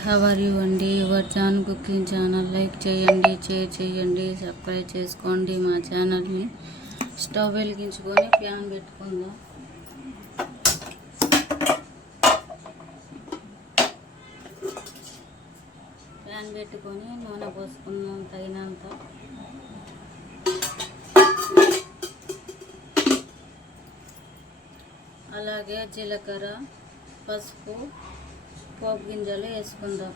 How are you అండి? Your Jaan cooking channel like చేయండి, share చేయండి, సబ్స్క్రైబ్ చేసుకోండి మా ఛానల్ని. స్టవ్ వెలిగించుకొని ప్యాన్ పెట్టుకుందాం. ప్యాన్ పెట్టుకొని నూనె పోసుకుందాం తగినంత. అలాగే జీలకర్ర, పసుపు, పోపు గింజలు వేసుకుందాం.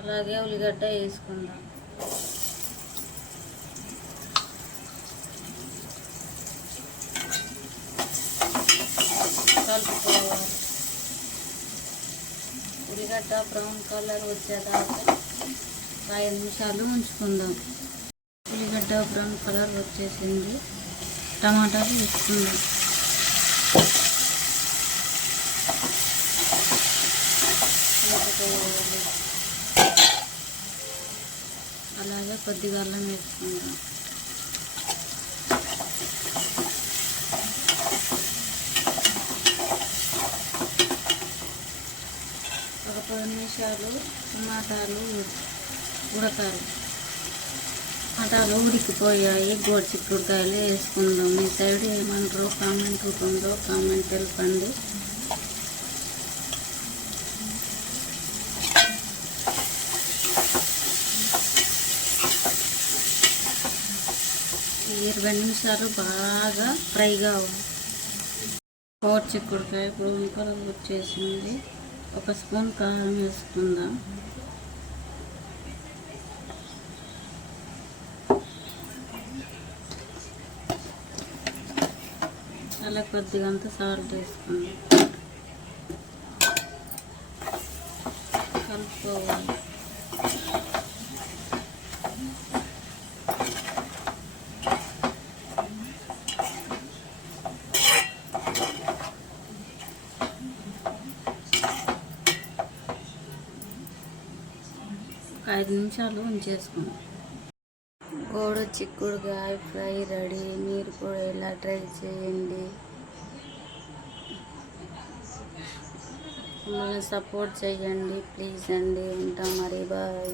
అలాగే ఉల్లిగడ్డ వేసుకుందాం. కలుపుకోవాలి. ఉల్లిగడ్డ బ్రౌన్ కలర్ వచ్చేదాకా 5 నిమిషాలు ఉంచుకుందాం. ఉల్లిగడ్డ బ్రౌన్ కలర్ వచ్చేసింది. టమాటాలు వేసుకుందాం. అలాగే కొద్దిగా అల్లం వేసుకుందాం. ఒక 10 నిమిషాలు టమాటాలు ఉడకాలి. టమాటాలు ఉడికిపోయాయి. గోడు చిక్కుడుకాయలు వేసుకుందాం. మీ సైడ్ ఏమంటారో కామెంట్ రూపంలో కామెంట్ తెలపండి. ఈ 20 నిమిషాలు బాగా ఫ్రై కావాలి. గోడు చిక్కుడుకాయ బ్రౌన్ కలర్ వచ్చేసింది. 1 స్పూన్ కారం వేసుకుందాం. అలా కొద్దిగా అంత సాల్ట్ వేసుకుందాం. కలుపుకోవాలి. ఒక 5 నిమిషాలు ఉంచేసుకుందాం. గోడు చిక్కుడుకాయ ఫ్రై రెడీ. మీరు కూడా ఇలా ట్రై చేయండి. మమ్మల్ని సపోర్ట్ చేయండి ప్లీజ్ అండి. ఉంటాం మరి, బాయ్.